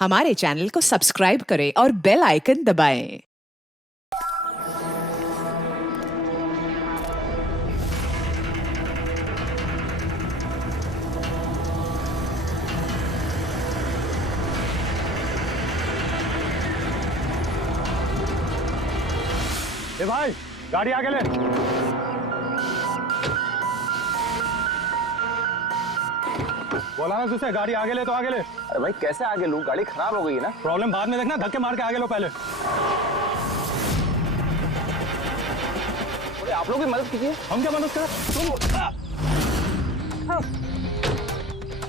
हमारे चैनल को सब्सक्राइब करें और बेल आइकन दबाएं। ए भाई, गाड़ी आगे ले। बोला ना तुझसे, गाड़ी आगे ले तो आगे ले। अरे भाई कैसे आगे लूं? गाड़ी खराब हो गई है ना। प्रॉब्लम बाद में देखना, धक्के मार के आगे लो पहले। अरे आप लोग भी मदद कीजिए। हम क्या मदद करें? तुम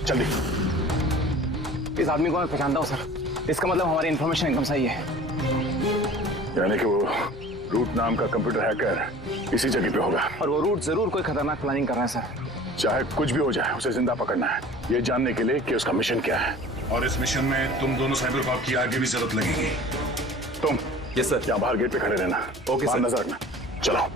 जल्दी। इस आदमी को मैं पहचानता हूँ सर। इसका मतलब हमारी इन्फॉर्मेशन एकदम सही है। यानी कि वो रूट नाम का कंप्यूटर हैकर इसी जगह पे होगा। और वो रूट जरूर कोई खतरनाक प्लानिंग कर रहा है सर। चाहे कुछ भी हो जाए, उसे जिंदा पकड़ना है, ये जानने के लिए कि उसका मिशन क्या है। और इस मिशन में तुम दोनों साइबर कॉप की आगे भी जरूरत लगेगी। तुम यस सर। यहाँ बाहर गेट पे खड़े रहना। ओके बाहर सर। नजर रखना। चलो।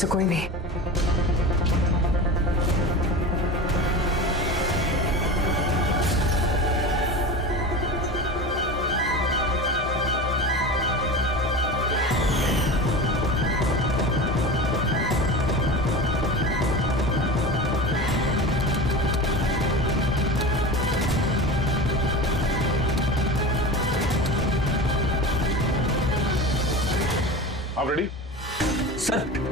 तो कोई नहीं। आप रेडी? सर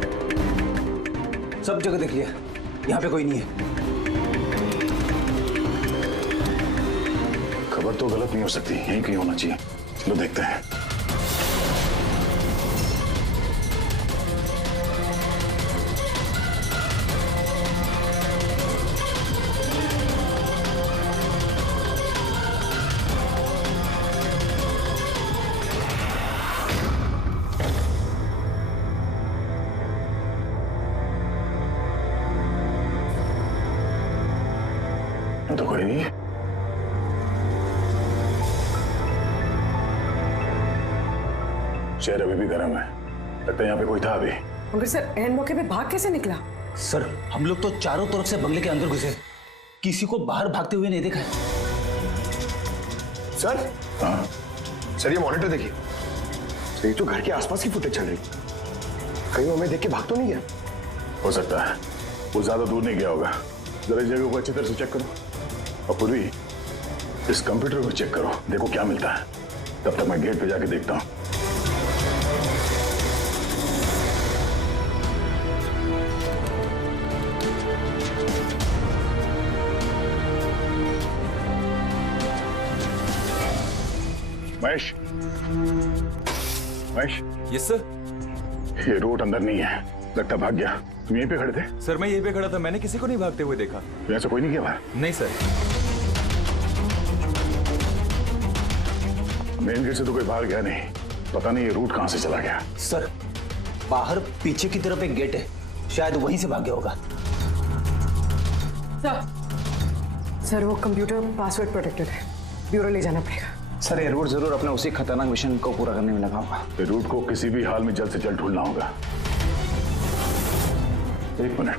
सब जगह देख लिया, यहाँ पे कोई नहीं है। खबर तो गलत नहीं हो सकती, यहीं कहीं होना चाहिए। चलो देखते हैं। तो कोई नहीं है। शहर अभी भी गर्म है, लगता है यहाँ पे कोई था अभी। मगर सर एन मौके पे भाग कैसे निकला? सर हम लोग तो चारों तरफ से बंगले के अंदर घुसे, किसी को बाहर भागते हुए नहीं देखा है। सर हाँ, सर ये मॉनिटर देखिए। सर ये तो घर के आसपास की फुटेज चल रही, कहीं वो हमें देख के भाग तो नहीं गया? हो सकता है वो ज्यादा दूर नहीं गया होगा। जरा इस जगह को अच्छी तरह से चेक करो, और पूर्वी इस कंप्यूटर को चेक करो, देखो क्या मिलता है। तब तक मैं गेट पे जाके देखता हूँ। Mahesh, Mahesh, yes sir. ये रूट अंदर नहीं है, लगता भाग गया। तुम यहीं पे खड़े थे? सर मैं यहीं पे खड़ा था, मैंने किसी को नहीं भागते हुए देखा। तो ऐसा कोई नहीं किया बाहर? नहीं सर। मेन गेट से तो कोई बाहर गया नहीं, पता नहीं ये रूट कहां से चला गया। सर बाहर पीछे की तरफ एक गेट है, शायद वहीं से भाग गया होगा। सर वो कंप्यूटर पासवर्ड प्रोटेक्टेड है, ब्यूरो ले जाना पड़ेगा। सर ये रूट जरूर अपने उसी खतरनाक मिशन को पूरा करने में लगा होगा। ये रूट को किसी भी हाल में जल्द से जल्द ढूंढना होगा। एक मिनट,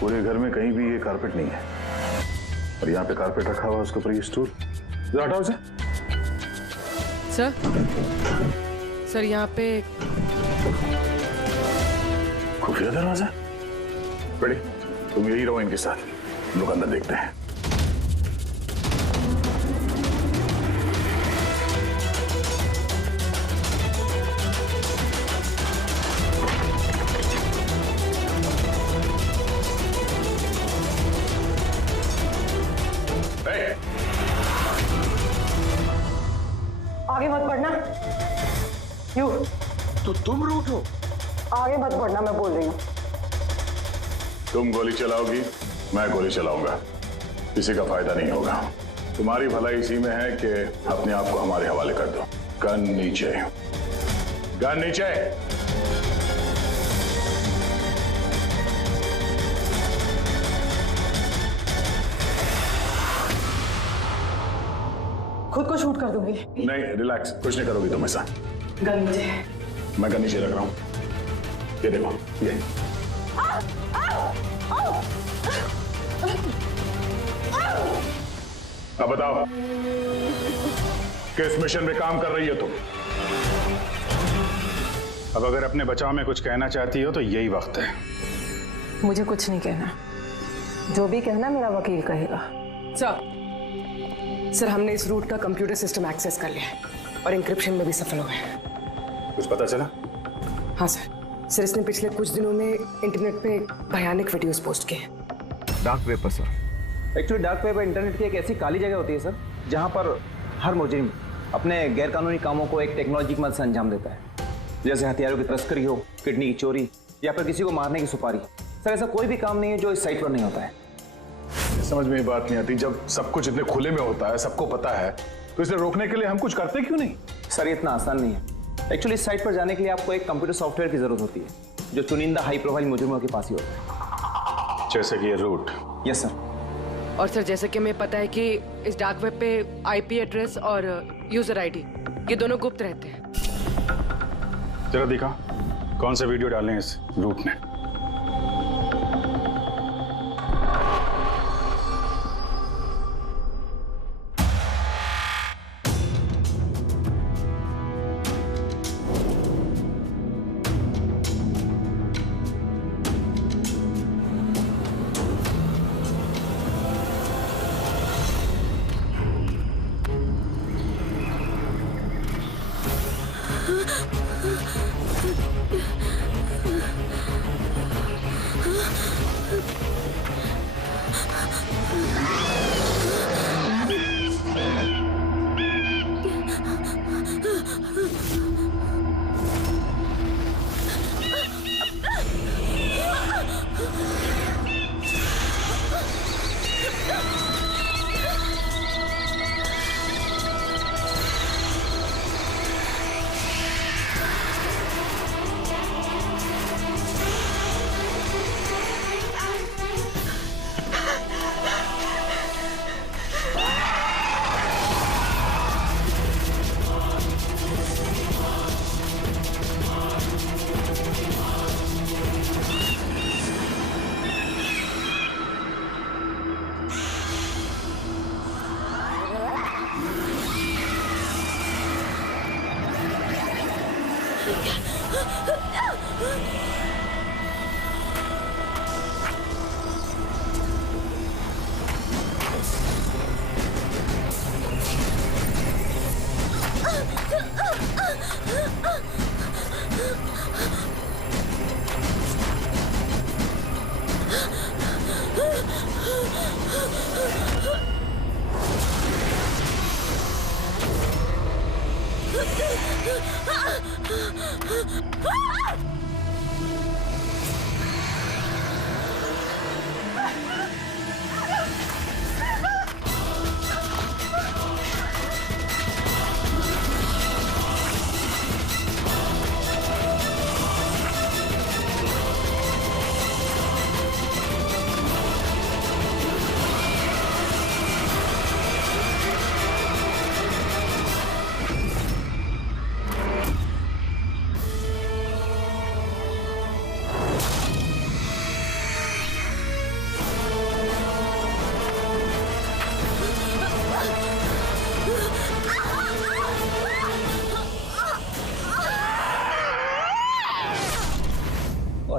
पूरे घर में कहीं भी ये कारपेट नहीं है और यहाँ पे कारपेट रखा हुआ है, उसके ऊपर ये स्टूल। जरा हटाओ इसे। सर यहाँ पे खुफिया दरवाजा। बड़ी, तुम यही रहो इनके साथ, हम लोग अंदर देखते हैं। आगे मत बढ़ना। यू तो तुम रूट हो? आगे मत बढ़ना, मैं बोल रही हूँ। तुम गोली चलाओगी, मैं गोली चलाऊंगा, किसी का फायदा नहीं होगा। तुम्हारी भलाई इसी में है कि अपने आप को हमारे हवाले कर दो। गन नीचे, गन नीचे। खुद को शूट कर दूंगी। नहीं, रिलैक्स, कुछ नहीं करोगी तुम ऐसा। गन मुझे। मैं गन नीचे रख रहा हूं, ये देखो, ये। अब बताओ, किस मिशन में काम कर रही हो तुम? अब अगर अपने बचाव में कुछ कहना चाहती हो तो यही वक्त है। मुझे कुछ नहीं कहना, जो भी कहना मेरा वकील कहेगा। सर, हमने इस रूट का कंप्यूटर सिस्टम एक्सेस कर लिया है और इंक्रिप्शन में भी सफल हो गए। कुछ पता चला? हाँ सर, इसने पिछले कुछ दिनों में इंटरनेट पे भयानक वीडियोस पोस्ट किए। डार्क वेब पर sir. Actually dark web internet की एक ऐसी काली जगह होती है सर, जहाँ पर हर मुजरिम अपने गैरकानूनी कामों को एक टेक्नोलॉजी की मदद से अंजाम देता है, जैसे हथियारों की तस्करी हो, किडनी की चोरी या फिर किसी को मारने की सुपारी। सर, ऐसा कोई भी काम नहीं है जो इस साइट पर नहीं होता है। समझ में ये बात नहीं आती, जब सब कुछ इतने खुले में होता है, सबको पता है, तो इसे रोकने के लिए हम कुछ करते क्यों नहीं? सर, ये इतना आसान नहीं है। एक्चुअली इस साइट पर जाने के लिए आपको एक कंप्यूटर सॉफ्टवेयर की जरूरत होती है, जो चुनिंदा हाई प्रोफाइल मुजरिमों के पास ही होता है। जैसे कि ये रूट। Yes sir. और सर, जैसे कि हमें पता है कि इस डार्क वेब पे आईपी एड्रेस और यूजर आईडी ये दोनों गुप्त रहते हैं। जरा दिखा, कौन सा वीडियो डालें इस रूट में?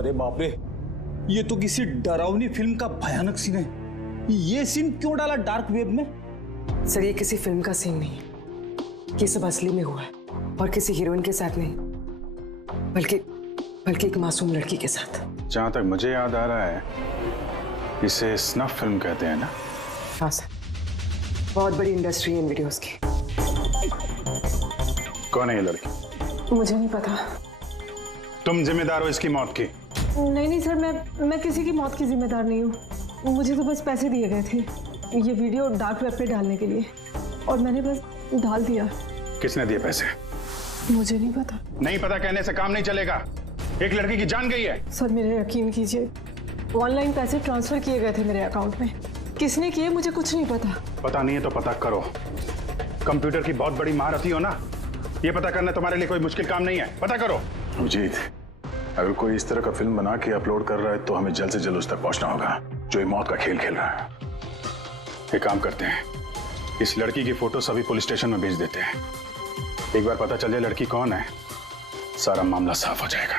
अरे बाप रे, ये तो किसी डरावनी फिल्म का भयानक सीन है। ये सीन क्यों डाला डार्क वेब में? सर ये किसी फिल्म का सीन नहीं है, ये सब असली में हुआ है और किसी हीरोइन के साथ नहीं, बल्कि एक मासूम लड़की के साथ। जहां तक मुझे याद आ रहा है इसे स्नफ फिल्म कहते हैं ना? हाँ सर, बहुत बड़ी इंडस्ट्री है इन वीडियोस की। कौन है ये लड़की? मुझे नहीं पता। तुम जिम्मेदार हो इसकी मौत की? नहीं सर, मैं किसी की मौत की जिम्मेदार नहीं हूँ। मुझे तो बस पैसे दिए गए थे ये वीडियो डार्क वेब पे डालने के लिए, और मैंने बस डाल दिया। किसने दिए पैसे? मुझे नहीं पता। नहीं पता कहने से काम नहीं चलेगा। एक लड़की की जान गई है। सर मेरे यकीन कीजिए, ऑनलाइन पैसे ट्रांसफर किए गए थे मेरे अकाउंट में। किसने किए मुझे कुछ नहीं पता। पता नहीं है तो पता करो। कंप्यूटर की बहुत बड़ी महारथी हो ना, ये पता करना तुम्हारे लिए कोई मुश्किल काम नहीं है। पता करो। अभिजीत, अगर कोई इस तरह का फिल्म बना के अपलोड कर रहा है तो हमें जल्द से जल्द उस तक पहुंचना होगा जो ये मौत का खेल खेल रहा है। एक काम करते हैं, इस लड़की की फोटो सभी पुलिस स्टेशन में भेज देते हैं। एक बार पता चल जाए लड़की कौन है, सारा मामला साफ हो जाएगा।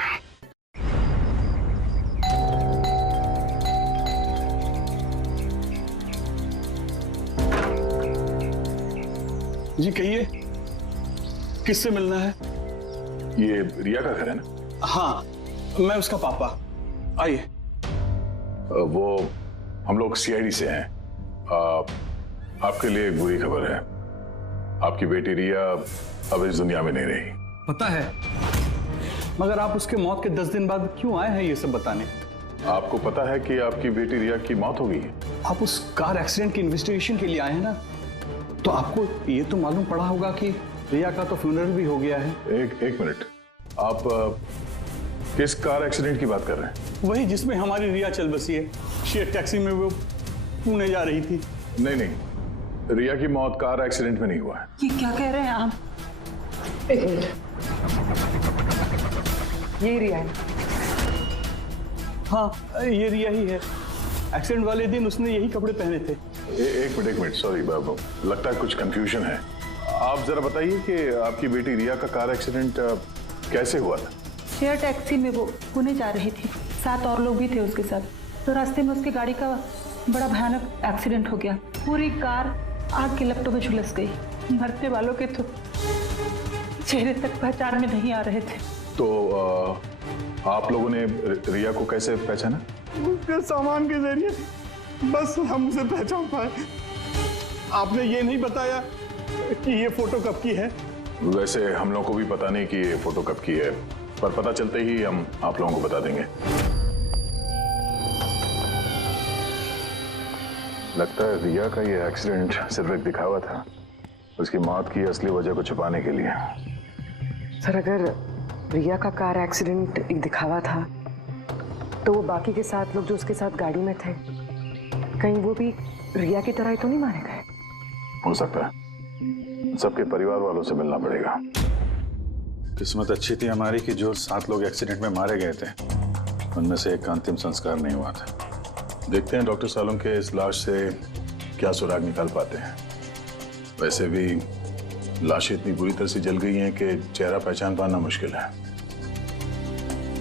जी कहिए, किससे मिलना है? ये रिया का घर है ना? हाँ, मैं उसका पापा। आइए। वो हम लोग सीआईडी से हैं। आपके लिए एक बुरी खबर है। आपकी बेटी रिया अब इस दुनिया में नहीं रही। पता है, मगर आप उसके मौत के 10 दिन बाद क्यों आए हैं ये सब बताने? आपको पता है कि आपकी बेटी रिया की मौत हो गई है? आप उस कार एक्सीडेंट की इन्वेस्टिगेशन के लिए आए हैं ना, तो आपको ये तो मालूम पड़ा होगा कि रिया का तो फ्यूनरल भी हो गया है। एक मिनट, आप किस कार एक्सीडेंट की बात कर रहे हैं? वही जिसमें हमारी रिया चल बसी है। शेयर टैक्सी में वो पुणे जा रही थी। नहीं, रिया की मौत कार एक्सीडेंट में नहीं हुआ है। ये क्या कह रहे हैं आप? एक मिनट, ये रिया है। हाँ, ये रिया ही है। एक्सीडेंट वाले दिन उसने यही कपड़े पहने थे। एक मिनट, सॉरी बाबू, लगता है कुछ कंफ्यूजन है। आप जरा बताइए कि आपकी बेटी रिया का कार एक्सीडेंट कैसे हुआ था? शेयर टैक्सी में वो पुणे जा रही थी, 7 और लोग भी थे उसके साथ। तो रास्ते में उसकी गाड़ी का बड़ा भयानक एक्सीडेंट हो गया। पूरी कार आग की लपटों में झुलस गई। मरने वालों के तो चेहरे तक पहचान में नहीं आ रहे थे। तो आप लोगों ने रिया को कैसे पहचाना? उसके सामान के जरिए बस हम उसे पहचान पाए। आपने ये नहीं बताया कि ये फोटो कब की है? वैसे हम लोगों को भी पता नहीं कि ये फोटो कब की है, पर पता चलते ही हम आप लोगों को बता देंगे। लगता है रिया का ये एक्सीडेंट सिर्फ एक दिखावा था, उसकी मौत की असली वजह को छुपाने के लिए। सर अगर रिया का कार एक्सीडेंट एक दिखावा था, तो वो बाकी के 7 लोग जो उसके साथ गाड़ी में थे, कहीं वो भी रिया की तरह ही तो नहीं मारे गए? हो सकता है। सबके परिवार वालों से मिलना पड़ेगा। किस्मत अच्छी थी हमारी कि जो 7 लोग एक्सीडेंट में मारे गए थे उनमें से एक का अंतिम संस्कार नहीं हुआ था। देखते हैं डॉक्टर सालों के इस लाश से क्या सुराग निकाल पाते हैं। वैसे भी लाशें इतनी बुरी तरह से जल गई हैं कि चेहरा पहचान पाना मुश्किल है।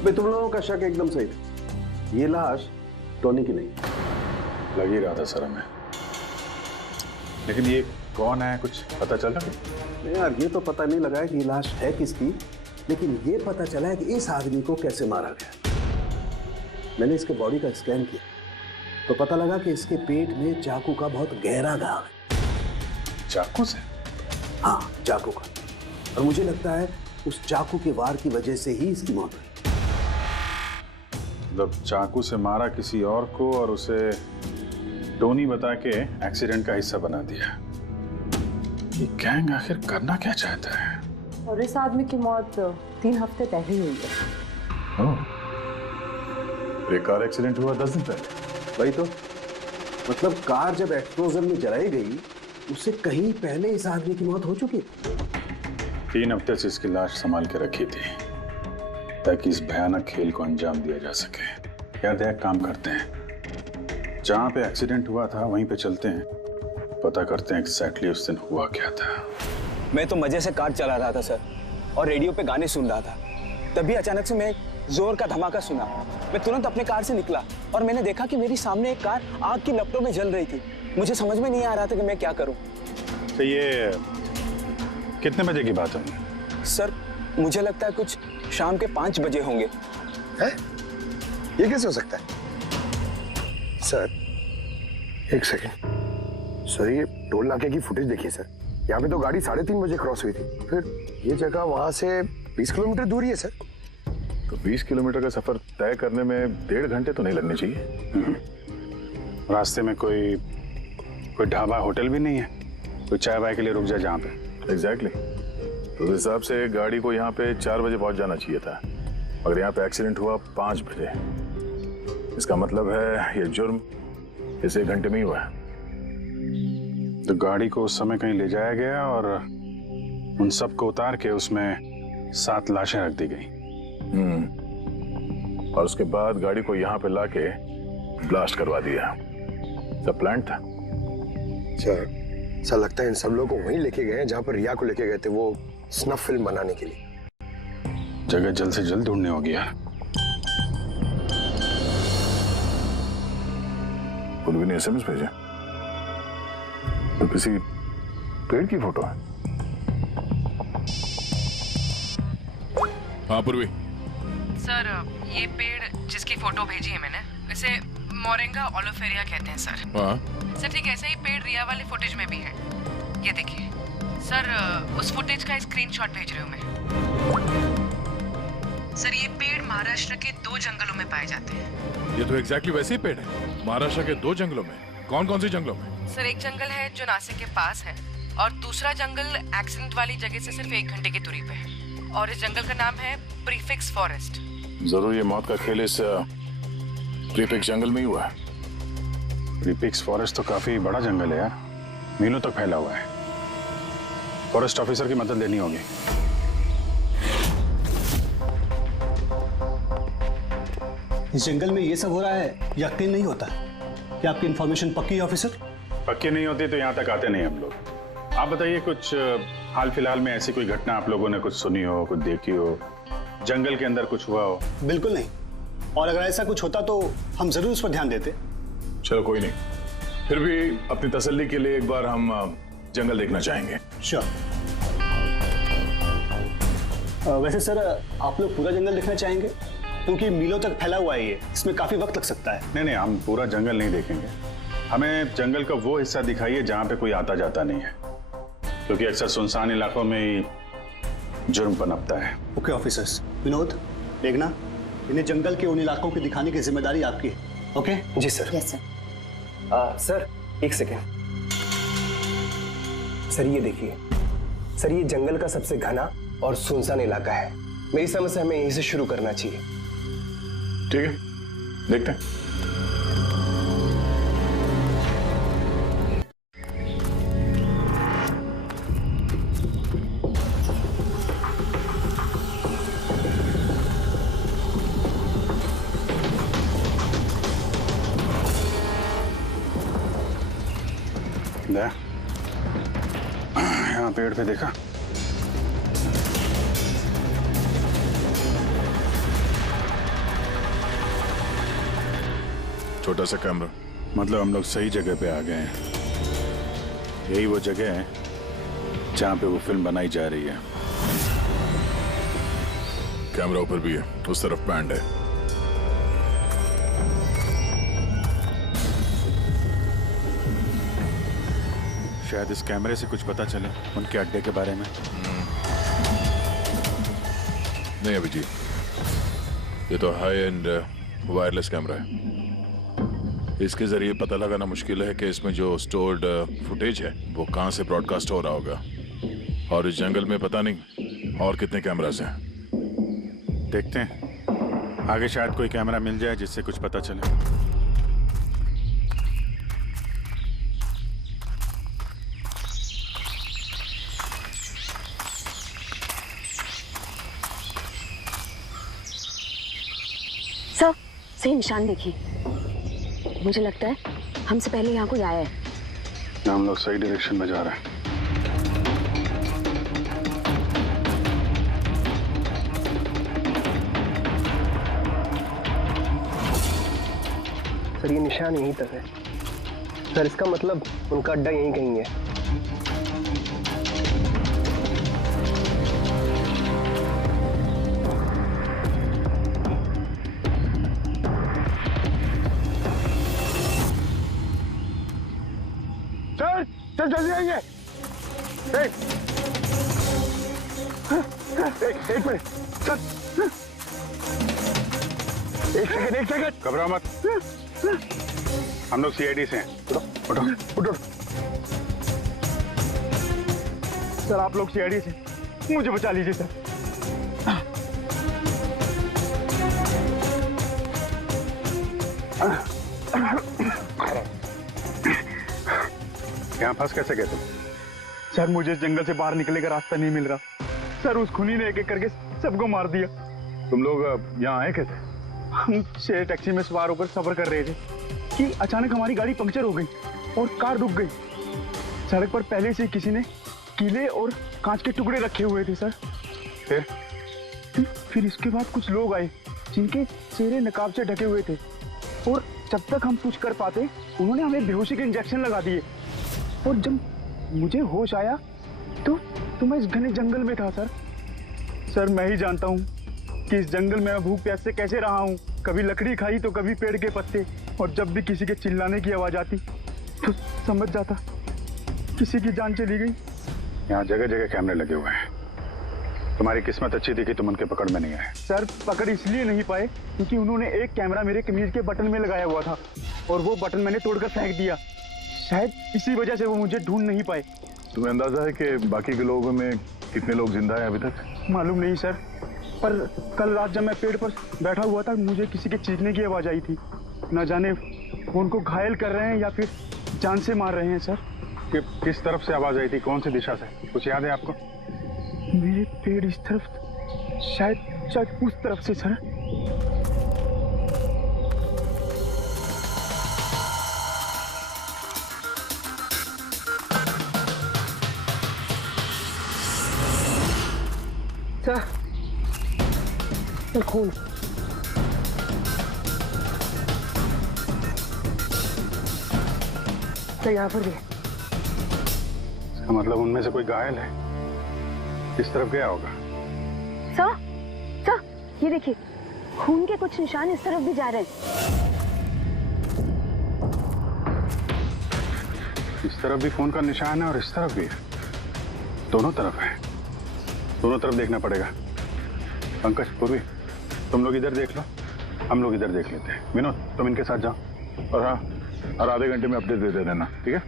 भाई तुम लोगों का शक एकदम सही था। ये लाश टोनी की नहीं। लग ही रहा था सर हमें, लेकिन ये कौन है कुछ पता चला? नहीं यार, ये तो पता नहीं लगा है कि ये लाश है किसकी, लेकिन ये पता चला है कि इस आदमी को कैसे मारा गया। मैंने इसके बॉडी का स्कैन किया तो पता लगा कि इसके पेट में चाकू का बहुत गहरा घाव है। चाकू से? हाँ, चाकू का। और मुझे लगता है उस चाकू के वार की वजह से ही इसकी मौत हुई। मतलब चाकू से मारा किसी और को और उसे टोनी बता के एक्सीडेंट का हिस्सा बना दिया। ये गैंग आखिर करना क्या चाहता है? और इस आदमी की मौत 3 हफ्ते पहले हुई है। एक कार एक्सीडेंट हुआ 10 दिन पहले। वही तो, मतलब कार जब एक्सप्लोजन में जलाई गई उससे कहीं पहले इस आदमी की मौत हो चुकी। 3 हफ्ते से इसकी लाश संभाल के रखी थी ताकि इस भयानक खेल को अंजाम दिया जा सके। यार एक काम करते हैं, जहां पे एक्सीडेंट हुआ था वहीं पे चलते हैं, पता करते हैं एग्जैक्टली उस दिन हुआ क्या था। मैं तो मजे से कार चला रहा था सर, और रेडियो पे गाने सुन रहा था। तभी अचानक से मैं जोर का धमाका सुना। मैं तुरंत अपने कार से निकला और मैंने देखा कि मेरी सामने एक कार आग की लपटों में जल रही थी। मुझे समझ में नहीं आ रहा था कि मैं क्या करूं। तो ये कितने बजे की बात है? सर मुझे लगता है कुछ शाम के 5 बजे होंगे। है? ये कैसे हो सकता है? सर एक सेकंड सर, ये टोल नाके की फुटेज देखिए सर। यहाँ पे तो गाड़ी 3:30 बजे क्रॉस हुई थी। फिर ये जगह वहां से 20 किलोमीटर दूर ही है सर। तो 20 किलोमीटर का सफर तय करने में 1.5 घंटे तो नहीं लगने चाहिए। रास्ते में कोई ढाबा होटल भी नहीं है, कोई चाय वाय के लिए रुक जाए जहाँ पे। एग्जैक्टली तो उस हिसाब से गाड़ी को यहाँ पे 4 बजे पहुंच जाना चाहिए था, मगर यहाँ पे एक्सीडेंट हुआ 5 बजे। इसका मतलब है ये जुर्म इस 1 घंटे में ही हुआ है। तो गाड़ी को उस समय कहीं ले जाया गया और उन सबको उतार के उसमें 7 लाशें रख दी गई। और उसके बाद गाड़ी को यहाँ पे लाके ब्लास्ट करवा दिया। सब प्लान था। सर लगता है इन सब लोगों को वहीं लेके गए हैं जहाँ पर रिया को लेके गए थे, वो स्नफ फिल्म बनाने के लिए। जगह जल्द से जल्द ढूंढनी होगी यार। पूर्वी ने SMS भेजा तो किसी पेड़ की फोटो है। हाँ पूर्वी। सर ये पेड़ जिसकी फोटो भेजी है मैंने, इसे मोरिंगा ओलिफेरिया कहते हैं सर। हाँ सर ठीक ऐसा ही पेड़ रिया वाली फुटेज में भी है। ये देखिए सर, उस फुटेज का स्क्रीनशॉट भेज रही हूँ मैं। सर ये पेड़ महाराष्ट्र के 2 जंगलों में पाए जाते हैं। ये तो एग्जैक्टली वैसे ही पेड़ है। महाराष्ट्र के 2 जंगलों में? कौन कौन से जंगलों में? सर एक जंगल है जो नासिक के पास है और दूसरा जंगल एक्सीडेंट वाली जगह से सिर्फ 1 घंटे की दूरी पे है और इस जंगल का नाम है प्रीफिक्स फॉरेस्ट। जरूर ये मौत का खेल इस प्रीफिक्स जंगल में ही हुआ है। प्रीफिक्स फॉरेस्ट तो काफी बड़ा जंगल है यार, मीलों तक फैला हुआ है। फॉरेस्ट ऑफिसर की मदद लेनी होगी। इस जंगल में ये सब हो रहा है, यकीन नहीं होता। क्या आपकी इंफॉर्मेशन पक्की है ऑफिसर? पक्की नहीं होती तो यहाँ तक आते नहीं हम लोग। आप बताइए कुछ हाल फिलहाल में ऐसी कोई घटना आप लोगों ने कुछ सुनी हो, कुछ देखी हो, जंगल के अंदर कुछ हुआ हो? बिल्कुल नहीं, और अगर ऐसा कुछ होता तो हम जरूर उस पर ध्यान देते। चलो कोई नहीं, फिर भी अपनी तसल्ली के लिए एक बार हम जंगल देखना चाहेंगे। श्योर। वैसे सर आप लोग पूरा जंगल देखना चाहेंगे? क्योंकि मीलों तक फैला हुआ है ये, इसमें काफी वक्त लग सकता है। नहीं, हम पूरा जंगल नहीं देखेंगे। हमें जंगल का वो हिस्सा दिखाइए जहाँ पे कोई आता जाता नहीं है, क्योंकि अक्सर सुनसान इलाकों में ही जुर्म पनपता है। Okay officers. विनोद, मेघना, इन्हें जंगल के उन इलाकों की दिखाने की जिम्मेदारी आपकी है। ओके? जी सर। Yes sir. सर एक सेकेंड सर, ये देखिए सर, ये जंगल का सबसे घना और सुनसान इलाका है। मेरी समझ से हमें यहीं से शुरू करना चाहिए। ठीक है, देखते हैं। यहाँ पेड़ पे देखा? छोटा सा कैमरा। मतलब हम लोग सही जगह पे आ गए हैं। यही वो जगह है जहाँ पे वो फिल्म बनाई जा रही है। कैमरा ऊपर भी है, उस तरफ बैंड है। शायद इस कैमरे से कुछ पता चले उनके अड्डे के बारे में। नहीं अभिजीत, ये तो हाई एंड वायरलेस कैमरा है। इसके जरिए पता लगाना मुश्किल है कि इसमें जो स्टोर्ड फुटेज है वो कहाँ से ब्रॉडकास्ट हो रहा होगा, और इस जंगल में पता नहीं और कितने कैमरास हैं। देखते हैं, आगे शायद कोई कैमरा मिल जाए जिससे कुछ पता चले। सर, सही निशान देखिए। मुझे लगता है हमसे पहले यहाँ कोई आया है। हम लोग सही डायरेक्शन में जा रहे हैं। सर ये निशान यहीं तक है सर, इसका मतलब उनका अड्डा यहीं कहीं है। सर सर जल्दी आइए। एक मिनट सर, एक सेकंड घबराओ मत, हम लोग सीआईडी से हैं। उठो उठो। सर आप लोग सीआईडी से, मुझे बचा लीजिए सर। यहाँ फंस कैसे गए तुम? सर मुझे इस जंगल से बाहर निकलने का रास्ता नहीं मिल रहा सर, उस खूनी ने एक एक करके सबको मार दिया। तुम लोग यहाँ आए कैसे? हम शेयर टैक्सी में सवार होकर सफर कर रहे थे कि अचानक हमारी गाड़ी पंक्चर हो गई और कार रुक गई। सड़क पर पहले से किसी ने कीले और कांच के टुकड़े रखे हुए थे सर। फिर इसके बाद कुछ लोग आए जिनके चेहरे नकाब से ढके हुए थे और जब तक हम कुछ कर पाते उन्होंने हमें बेहोशी के इंजेक्शन लगा दिए। और जब मुझे होश आया तो मैं इस घने जंगल में था सर। मैं ही जानता हूँ कि इस जंगल में मैं भूख प्यास से कैसे रहा हूँ। कभी लकड़ी खाई तो कभी पेड़ के पत्ते, और जब भी किसी के चिल्लाने की आवाज आती तो समझ जाता किसी की जान चली गई। यहाँ जगह जगह कैमरे लगे हुए हैं। तुम्हारी किस्मत अच्छी थी कि तुम उनके पकड़ में नहीं आए। सर पकड़ इसलिए नहीं पाए क्योंकि उन्होंने एक कैमरा मेरे कमीज के बटन में लगाया हुआ था और वो बटन मैंने तोड़कर फेंक दिया। शायद इसी वजह से वो मुझे ढूंढ नहीं पाए। तुम्हें अंदाजा है कि बाकी के लोगों में कितने लोग जिंदा हैं अभी तक? मालूम नहीं सर, पर कल रात जब मैं पेड़ पर बैठा हुआ था मुझे किसी के चीखने की आवाज आई थी। न जाने वो उनको घायल कर रहे हैं या फिर जान से मार रहे हैं सर। किस तरफ से आवाज आई थी, कौन सी दिशा से, कुछ याद है आपको? मेरे पेड़ इस तरफ, शायद उस तरफ से सर। सर खून, सर यहाँ पर भी। इसका मतलब उनमें से कोई घायल है। किस तरफ गया होगा? सर ये देखिए, खून के कुछ निशान इस तरफ भी जा रहे हैं। इस तरफ भी खून का निशान है और इस तरफ भी है। दोनों तरफ है, दोनों तरफ देखना पड़ेगा। पंकज, पूर्वी, तुम लोग इधर देख लो, हम लोग इधर देख लेते हैं। विनोद, तुम इनके साथ जाओ और हाँ, और आधे घंटे में अपडेट दे देना, ठीक है?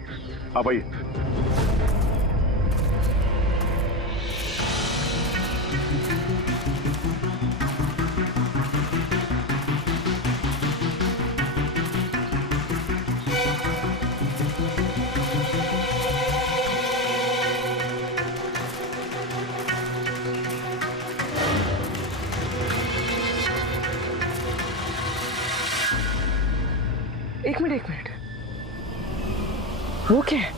आप आइए। एक मिनट वो क्या है?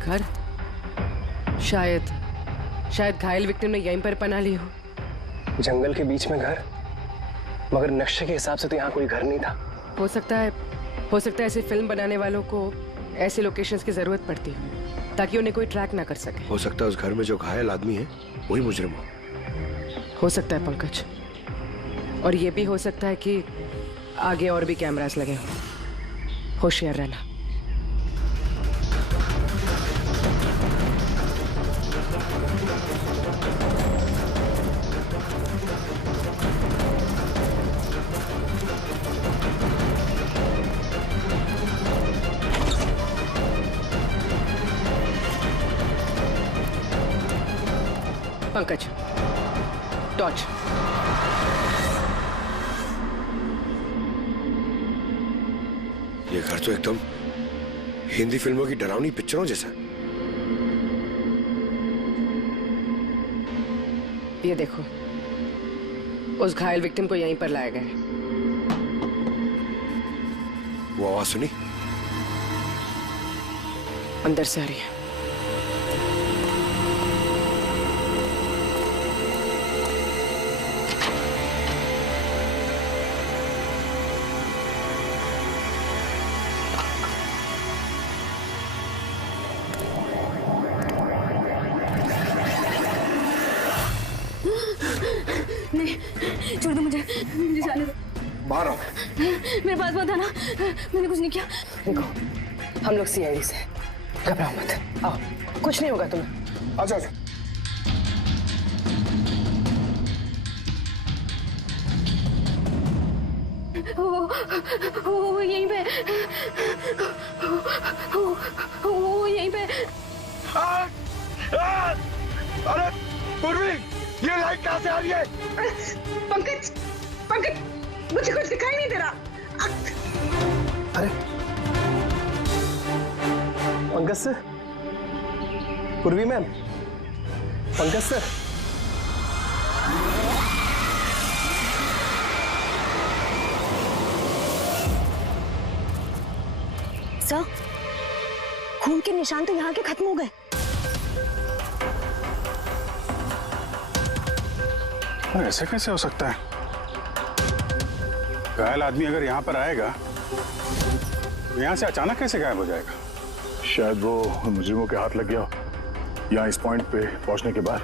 घर, शायद घायल विक्टिम ने यहीं पर पनाह ली हो। जंगल के बीच में घर, मगर नक्शे के हिसाब से तो यहाँ कोई घर नहीं था। हो सकता है ऐसे फिल्म बनाने वालों को ऐसे लोकेशंस की जरूरत पड़ती है ताकि उन्हें कोई ट्रैक ना कर सके। हो सकता है उस घर में जो घायल आदमी है वही मुजरिम हो सकता है पंकज, और ये भी हो सकता है कि आगे और भी कैमरास लगे हों। होशियार रहना। पंकज, टॉर्च। ये घर तो एकदम हिंदी फिल्मों की डरावनी पिक्चरों जैसा। ये देखो, उस घायल विक्टिम को यहीं पर लाया गया है। वो आवाज सुनी? अंदर से आ रही है। छोड़ दो मुझे जाने दो। बाहर आओ। मेरे पास मत आना, मैंने कुछ नहीं किया। देखो, हम लोग सीआईडी से, घबराओ मत। आओ, कुछ नहीं होगा तुम्हें। आजा आजा। वो यहीं पे, वो यहीं पे। अरे पूर्वी, ये लाइट कहाँ से आ रही है? पंकज, पंकज, मुझे कुछ दिखाई नहीं दे रहा। अरे पंकज सर, पूर्वी मैम, पंकज सर। सर, खून के निशान तो यहाँ के खत्म हो गए। ऐसे कैसे हो सकता है? घायल आदमी अगर यहाँ पर आएगा तो यहाँ से अचानक कैसे गायब हो जाएगा? शायद वो मुजरिमों के हाथ लग गया यहाँ इस पॉइंट पे पहुंचने के बाद।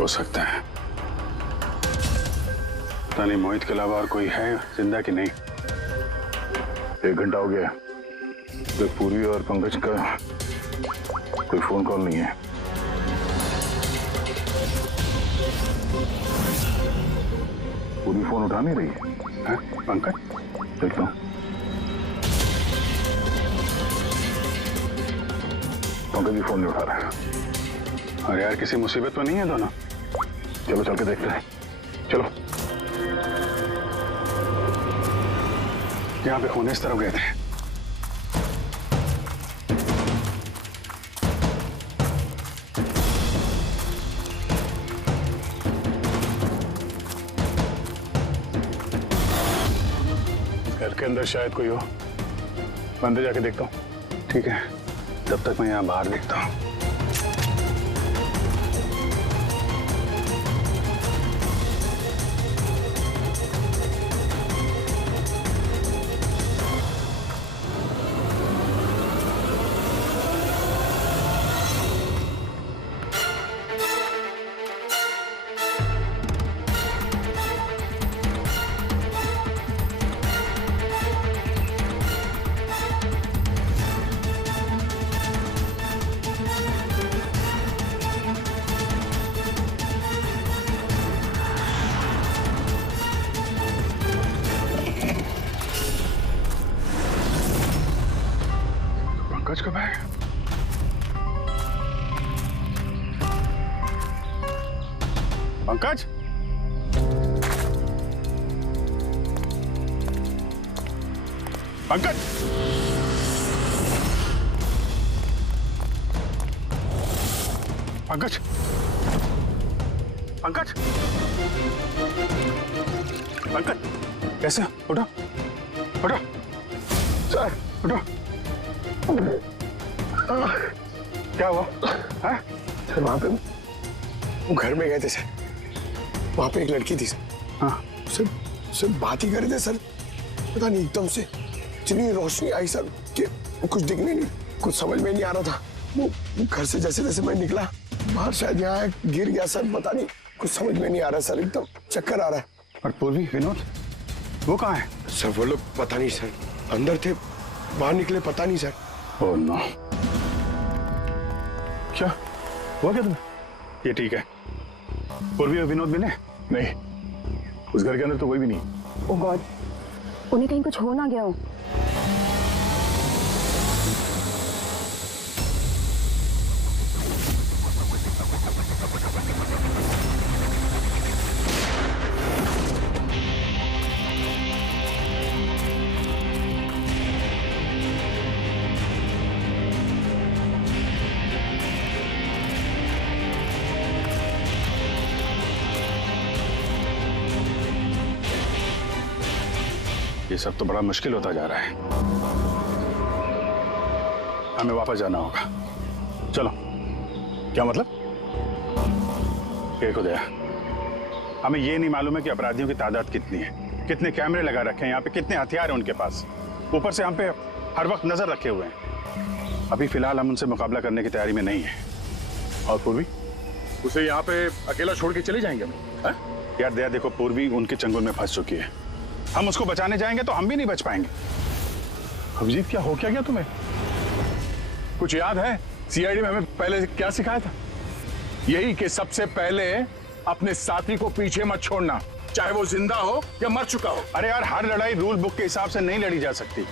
हो सकता है। पता नहीं मोहित के अलावा और कोई है जिंदा कि नहीं। 1 घंटा हो गया तो पूर्वी और पंकज का कोई फोन कॉल नहीं है। पूर्वी फोन उठा नहीं रही है। पंकज, देखता हूँ। पंकज भी फोन नहीं उठा रहा है। अरे यार, किसी मुसीबत तो नहीं है दोनों? चलो चल के देखते हैं। चलो। यहाँ पे खून इस तरफ गए थे। घर के अंदर शायद कोई हो। अंदर जाके देखता हूँ। ठीक है, तब तक मैं यहाँ बाहर देखता हूँ। पंकज कब है? पंकज, पंकज, पंकज, पंकज, पंकज, कैसे? उठो, उठो, सर, उठो। क्या हुआ? सर वहां पे वो घर में गए थे सर। वहां पे एक लड़की थी सर। हाँ। सर बात ही कर रहे थे सर। पता नहीं एकदम से इतनी रोशनी आई सर कि कुछ दिखने नहीं, कुछ समझ में नहीं आ रहा था। वो घर से जैसे जैसे मैं निकला बाहर, शायद यहाँ गिर गया सर। पता नहीं, कुछ समझ में नहीं आ रहा सर, एकदम चक्कर आ रहा है। और पूर्वी, विनोद, वो कहाँ है? सर वो लोग पता नहीं सर, अंदर थे, बाहर निकले पता नहीं सर। Oh no. क्या हुआ क्या तुम्हें? ये ठीक है। पूर्वी और विनोद मिले? नहीं, उस घर के अंदर तो कोई भी नहीं। ओह गॉड, उन्हें कहीं कुछ हो ना गया हो। ये सब तो बड़ा मुश्किल होता जा रहा है। हमें वापस जाना होगा। चलो। क्या मतलब? देखो दया, हमें ये नहीं मालूम है कि अपराधियों की तादाद कितनी है, कितने कैमरे लगा रखे हैं यहाँ पे, कितने हथियार हैं उनके पास। ऊपर से हम पे हर वक्त नजर रखे हुए हैं। अभी फिलहाल हम उनसे मुकाबला करने की तैयारी में नहीं है। और पूर्वी, उसे यहाँ पे अकेला छोड़ के चले जाएंगे हम? यार दया देखो, पूर्वी उनके चंगुल में फंस चुकी है। हम उसको बचाने जाएंगे तो हम भी नहीं बच पाएंगे। अभिजीत क्या हो क्या गया तुम्हें? कुछ याद है सीआईडी में हमें पहले क्या सिखाया था? यही कि सबसे पहले अपने साथी को पीछे मत छोड़ना, चाहे वो जिंदा हो या मर चुका हो। अरे यार, हर लड़ाई रूल बुक के हिसाब से नहीं लड़ी जा सकती।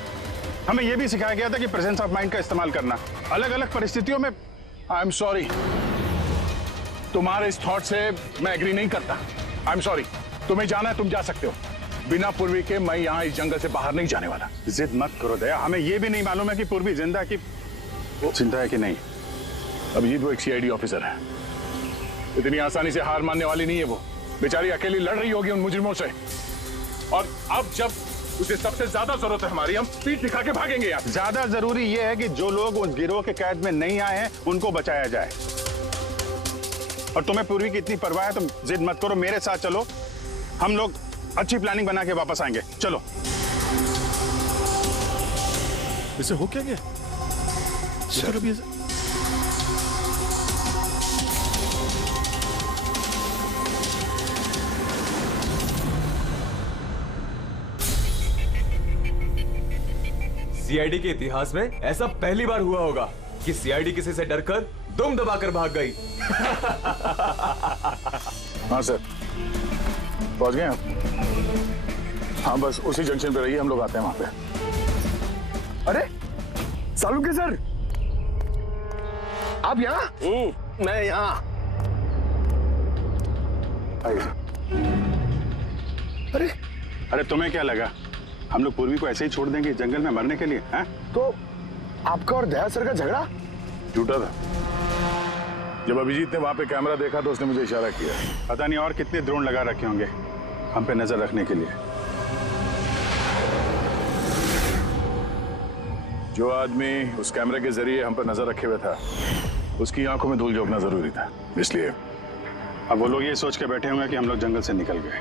हमें यह भी सिखाया गया था कि प्रेजेंस ऑफ माइंड का इस्तेमाल करना अलग अलग परिस्थितियों में। आई एम सॉरी, तुम्हारे इस थॉट से मैं एग्री नहीं करता। आई एम सॉरी, तुम्हें जाना है तुम जा सकते हो, बिना पूर्वी के मैं यहाँ इस जंगल से बाहर नहीं जाने वाला। जिद मत करो दया, हमें यह भी नहीं मालूम है कि पूर्वी जिंदा है कि नहीं। अभिजीत वो एक सीआईडी ऑफिसर है, इतनी आसानी से हार मानने वाली नहीं है। वो बेचारी अकेली लड़ रही होगी उन मुजरिमों से, और अब जब उसे सबसे ज्यादा जरूरत है हमारी, हम पीठ दिखा के भागेंगे यार। ज्यादा जरूरी यह है कि जो लोग उस गिरोह के कैद में नहीं आए हैं उनको बचाया जाए। और तुम्हें पूर्वी की इतनी परवाह है तो जिद मत करो, मेरे साथ चलो, हम लोग अच्छी प्लानिंग बना के वापस आएंगे। चलो। इसे हो क्या गया? सर अभी सीआईडी के इतिहास में ऐसा पहली बार हुआ होगा कि सीआईडी किसी से डरकर दुम दबाकर भाग गई। हाँ सर, पहुंच गए आप? हाँ बस उसी जंक्शन पे रहिए, हम लोग आते हैं वहां पे। अरे सालुंके सर, आप यहाँ? मैं यहाँ। अरे तुम्हें क्या लगा हम लोग पूर्वी को ऐसे ही छोड़ देंगे जंगल में मरने के लिए? हैं? तो आपका और दया सर का झगड़ा झूठा था। जब अभिजीत ने वहां पे कैमरा देखा तो उसने मुझे इशारा किया। पता नहीं और कितने ड्रोन लगा रखे होंगे हम पे नजर रखने के लिए। जो आदमी उस कैमरे के जरिए हम पर नजर रखे हुए था, उसकी आंखों में धूल झोंकना जरूरी था। इसलिए अब वो लोग ये सोच के बैठे होंगे कि हम लोग जंगल से निकल गए,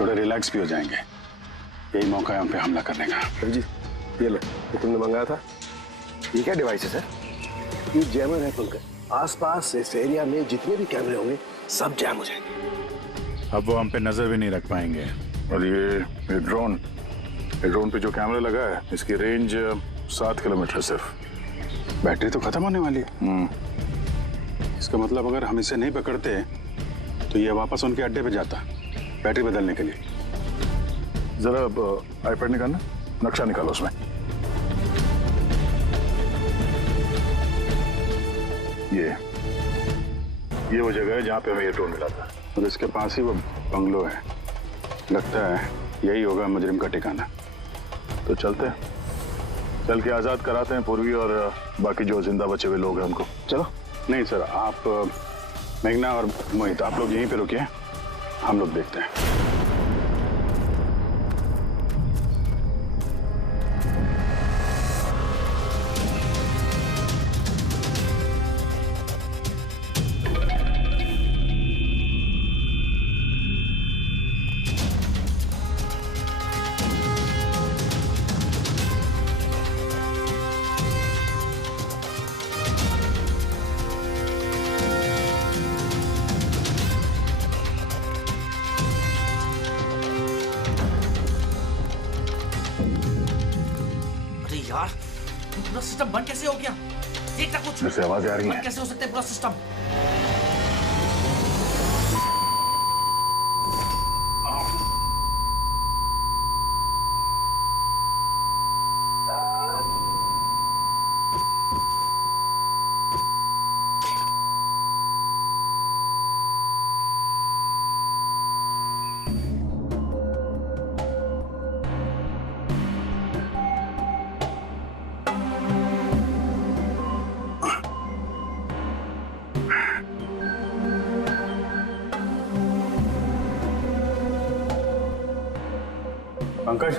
थोड़े रिलैक्स भी हो जाएंगे। यही मौका है हम पे हमला करने का। अभिजीत ये लो, ये तुमने मंगाया था। ये क्या डिवाइस है सर? ये जैमर है खुलकर, आसपास इस एरिया में जितने भी कैमरे होंगे सब जैम हो जाएंगे। अब वो हम पे नजर भी नहीं रख पाएंगे। और ये ड्रोन पे जो कैमरा लगा है, इसकी रेंज 7 किलोमीटर सिर्फ। बैटरी तो खत्म होने वाली है। इसका मतलब अगर हम इसे नहीं पकड़ते तो ये वापस उनके अड्डे पे जाता बैटरी बदलने के लिए। जरा आईपैड निकालना, नक्शा निकालो उसमें। ये वो जगह है जहाँ पे हमें ये ड्रोन मिला था, और इसके पास ही वो बंगलो है। लगता है यही होगा मुजरिम का ठिकाना। तो चलते हैं, चल के आजाद कराते हैं पूर्वी और बाकी जो जिंदा बचे हुए लोग हैं उनको। चलो। नहीं सर, आप मेघना और मोहित आप लोग यहीं पे रुकिए, हम लोग देखते हैं। यार पूरा सिस्टम बंद कैसे हो गया? देख तक कुछ जैसे आवाज आ रही है। कैसे हो सकता है पूरा सिस्टम? पंकज,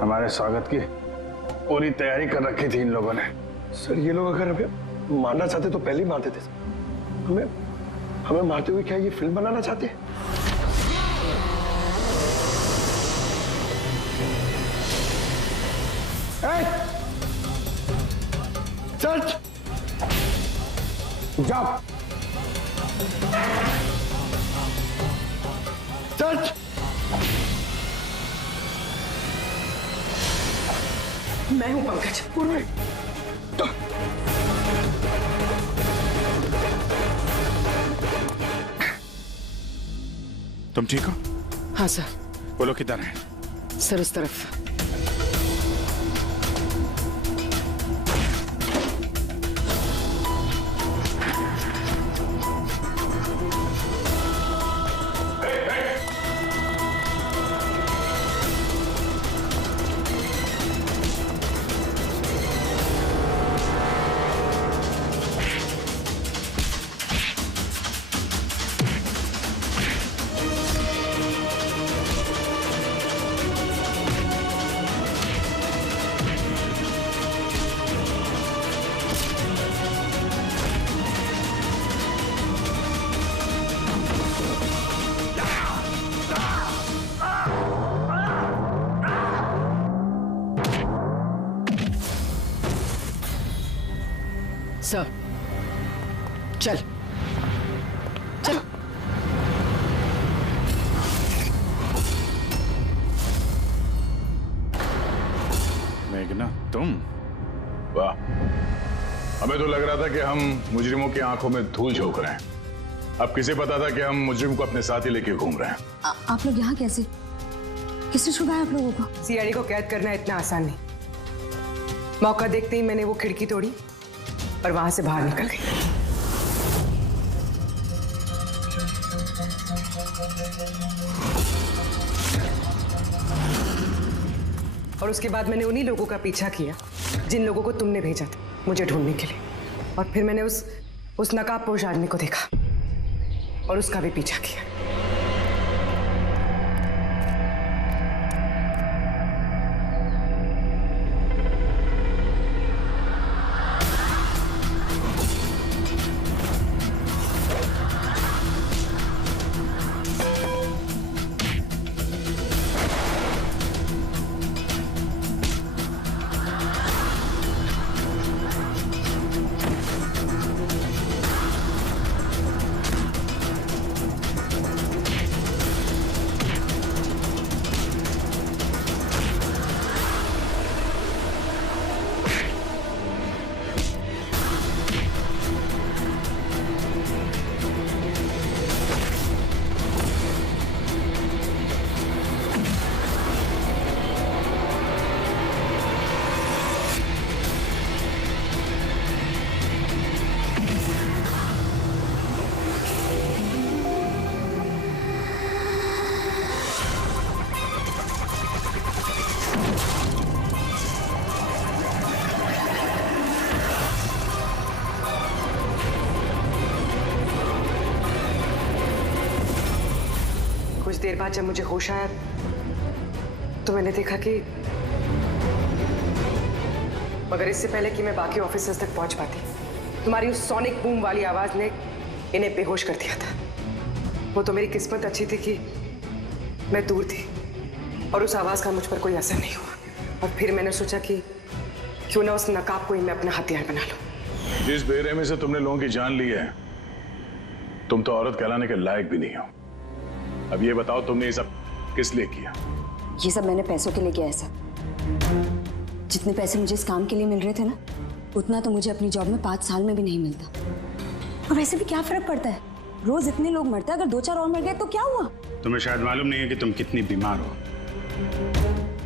हमारे स्वागत की पूरी तैयारी कर रखी थी इन लोगों ने। सर ये लोग अगर हमें मारना चाहते तो पहले ही मार देते। हमें मारते हुए क्या ये फिल्म बनाना चाहते हैं? सर्च। जंप। सर्च। मैं हूं पंकज। तुम ठीक हो? हाँ सर। वो लोग किधर हैं? सर उस तरफ। सर चल चल। मेघना तुम? वाह, हमें तो लग रहा था कि हम मुजरिमों की आंखों में धूल झोंक रहे हैं। अब किसे पता था कि हम मुजरिम को अपने साथ ही लेके घूम रहे हैं। आप लोग यहाँ कैसे? किसने छुड़ाया आप लोगों को? सीआईडी को कैद करना इतना आसान नहीं। मौका देखते ही मैंने वो खिड़की तोड़ी और वहां से बाहर निकल गई। और उसके बाद मैंने उन्हीं लोगों का पीछा किया जिन लोगों को तुमने भेजा था मुझे ढूंढने के लिए। और फिर मैंने उस नकाबपोश आदमी को देखा और उसका भी पीछा किया। कुछ देर बाद जब मुझे होश आया तो मैंने देखा कि मगर इससे पहले कि मैं बाकी ऑफिसर्स तक पहुंच पाती, तुम्हारी उस सोनिक बूम वाली आवाज ने इन्हें बेहोश कर दिया था। वो तो मेरी किस्मत अच्छी थी कि मैं दूर थी और उस आवाज का मुझ पर कोई असर नहीं हुआ। और फिर मैंने सोचा कि क्यों ना उस नकाब को ही मैं अपना हथियार बना लूं। जिस बेरहमी से तुमने लोगों की जान ली है, तुम तो औरत कहलाने के लायक भी नहीं हो। अब ये बताओ तुमने ये सब किस लिए किया? ये सब मैंने पैसों के लिए किया है सर। जितने पैसे मुझे इस काम के लिए मिल रहे थे ना, उतना तो मुझे अपनी जॉब में 5 साल में भी नहीं मिलता। और वैसे भी क्या फर्क पड़ता है, रोज इतने लोग मरते हैं, अगर 2-4 और मर गए तो क्या हुआ? तुम्हें शायद मालूम नहीं है कि तुम कितनी बीमार हो।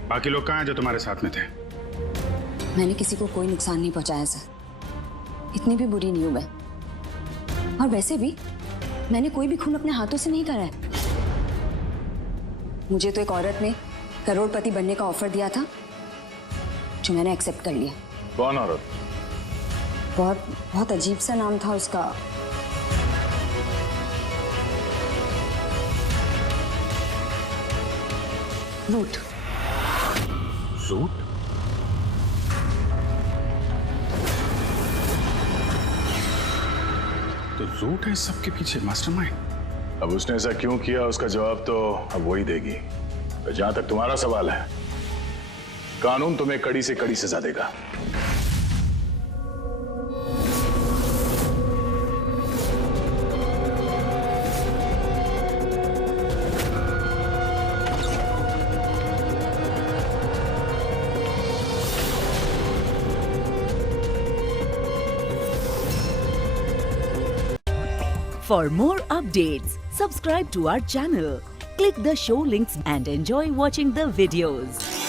बाकी लोग कहाँ हैं जो तुम्हारे साथ में थे? मैंने किसी को कोई नुकसान नहीं पहुंचाया सर, इतनी भी बुरी नहीं हूं मैं। और वैसे भी मैंने कोई भी खून अपने हाथों से नहीं करा है। मुझे तो एक औरत ने करोड़पति बनने का ऑफर दिया था जो मैंने एक्सेप्ट कर लिया। कौन औरत? बहुत अजीब सा नाम था उसका। रूट। रूट? तो रूट है सबके पीछे मास्टरमाइंड। अब उसने ऐसा क्यों किया उसका जवाब तो अब वही देगी। तो जहां तक तुम्हारा सवाल है, कानून तुम्हें कड़ी से कड़ी सजा देगा। For more updates, subscribe to our channel, click the show links and enjoy watching the videos.